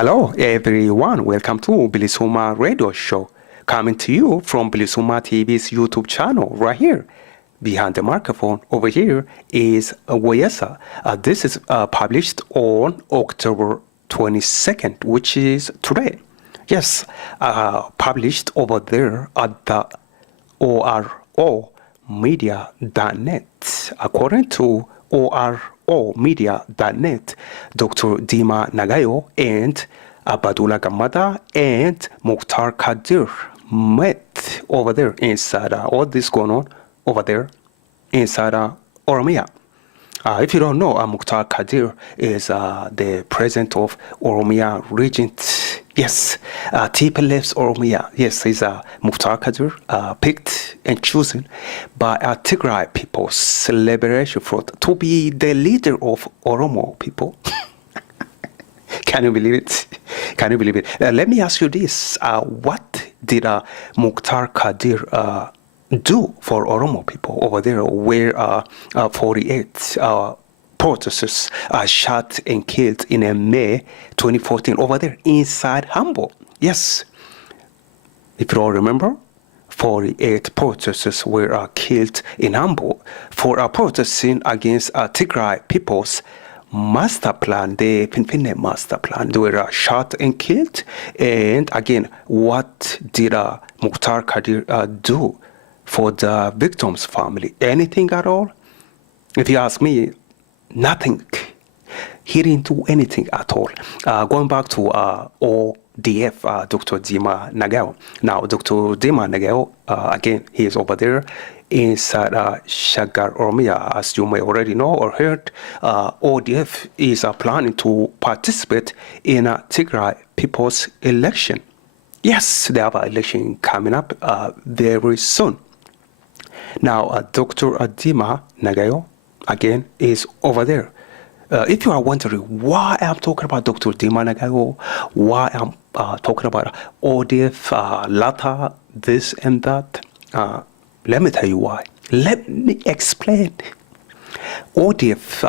Hello everyone, welcome to Bilisummaa Radio Show, coming to you from Bilisummaa TV's YouTube channel right here. Behind the microphone over here is Wayesa. This is published on October 22nd, which is today. Yes, published over there at the oromedia.net. According to oromedia.net, Dr. Diim Nogo and Abudulaa Gamadaa and Muktar Kedir met over there inside all this going on over there inside Oromia. If you don't know, Muktar Kedir is the president of Oromia region. Yes, TPLF's Oromia. Yes, he's Muktar Kedir, picked and chosen by Tigray People's Liberation Front to be the leader of Oromo people. Can you believe it? Can you believe it? Let me ask you this. What did Muktar Kedir do for Oromo people over there where 48 protesters are shot and killed in May 2014 over there inside Hambo? Yes, if you all remember, 48 protesters were killed in Hambo for protesting against Tigray people's master plan, the Pinpine master plan. They were shot and killed. And again, what did Muktar Kedir do for the victims' family? Anything at all? If you ask me, nothing. He didn't do anything at all. Going back to ODF, Dr. Diim Nogo. Now, Dr. Diim Nogo, again, he is over there inside Shagar Oromia. As you may already know or heard, ODF is planning to participate in Tigray people's election. Yes, they have an election coming up very soon. Now, Dr. Diim Nogo, again, is over there. If you are wondering why I'm talking about Dr. Diim Nogo, why I'm talking about ODF, LATA, this and that, let me tell you why. Let me explain. ODF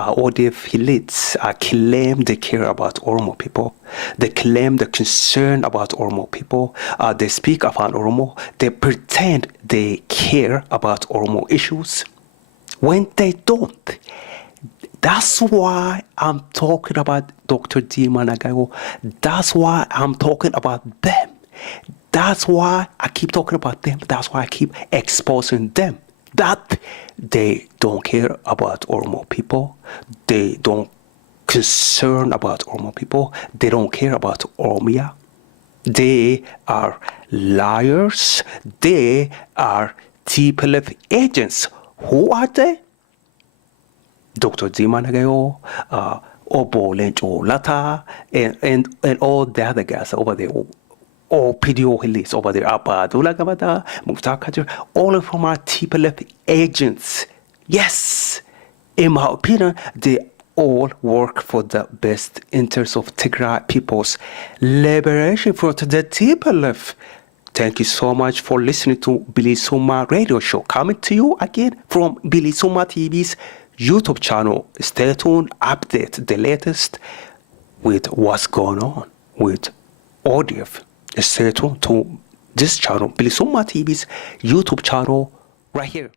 elites claim they care about Oromo people. They claim the concern about Oromo people. They speak about Oromo. They pretend they care about Oromo issues when they don't. That's why I'm talking about Dr. Diim Nogo. That's why I'm talking about them. That's why I keep talking about them. That's why I keep exposing them. That they don't care about Oromo people. They don't concern about Oromo people. They don't care about Oromia. They are liars. They are TPLF agents. Who are they? Dr. Diim Nogo, Obo Lencho Lata, and all the other guys over there. Or PDO elites over there, Abudulaa Gamadaa, Muktar Kedir, all of them are TPLF agents. Yes, in my opinion, they all work for the best interests of Tigray people's liberation front, the TPLF. Thank you so much for listening to Bilisummmaa Radio Show, coming to you again from Bilisummmaa TV's YouTube channel. Stay tuned, update the latest with what's going on with ODF. Stay tuned to this channel, Bilisummmaa TV's YouTube channel, right here.